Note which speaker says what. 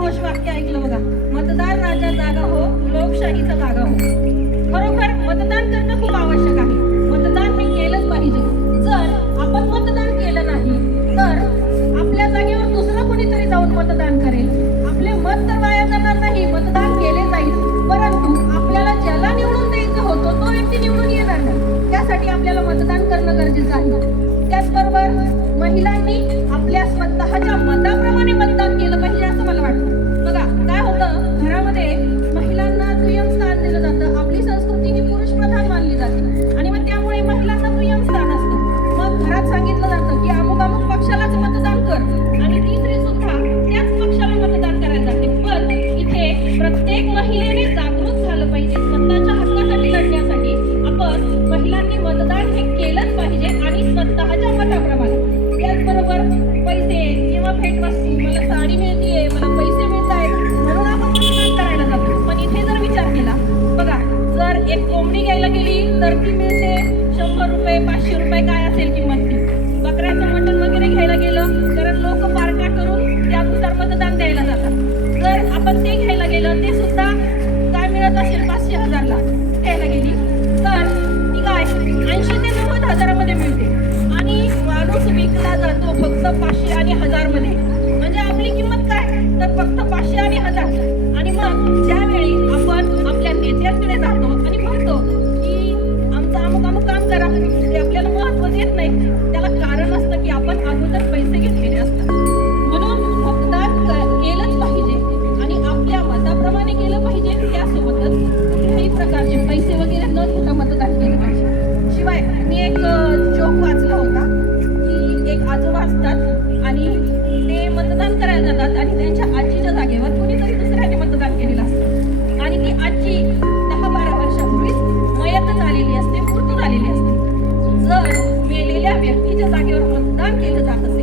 Speaker 1: घोष वाक्य ऐकलं बघा. मतदार राजा जागा हो लोकशाहीचा जागा हो. खरोखर मतदान करणं खूप आवश्यक आहे. मतदान हे केलंच पाहिजे. जर आपण मतदान केलं नाही तर आपल्या जागेवर दुसरं कोणीतरी जाऊन मतदान करेल. आपले मत तर वाया जाणार नाही मतदान केले जाईल. परंतु आपल्याला ज्याला निवडून द्यायचं होतं तो व्यक्ती निवडून येणार नाही. त्यासाठी आपल्याला मतदान करणं गरजेचं आहे. त्याचबरोबर महिलांनी आपल्या स्वतःच्या मताप्रमाणे मतदान बरोबर? पैसे. किंवा भेटवस्तू मला साडी मिळतीये मला पैसे मिळत आहेत म्हणून आपण मतदान करायला जातो. पण इथे जर विचार केला बघा जर एक कोंबडी घ्यायला गेली तर ती मिळते शंभर रुपये पाचशे रुपये काय असेल किंमत? ती बकऱ्याचं मटण वगैरे घ्यायला गेलं पाचशे आणि हजारमध्ये. म्हणजे आपली किंमत काय? तर फक्त पाचशे आणि हजार. आणि मग ज्यावेळी आपण आपल्या नेत्याकडे जातो आणि म्हणतो की आमचं अमुक अमुक काम करा ते आपल्याला महत्त्व देत नाही त्याला कारण असतं की आपण अगोदर पैसे घेतलेले असतात. म्हणून मतदान केलंच पाहिजे आणि आपल्या मताप्रमाणे केलं पाहिजे. त्यासोबतच कुठल्याही प्रकारचे पैसे वगैरे न घेता मतदान. Bir ceza görmeden geleceğiz arkasına.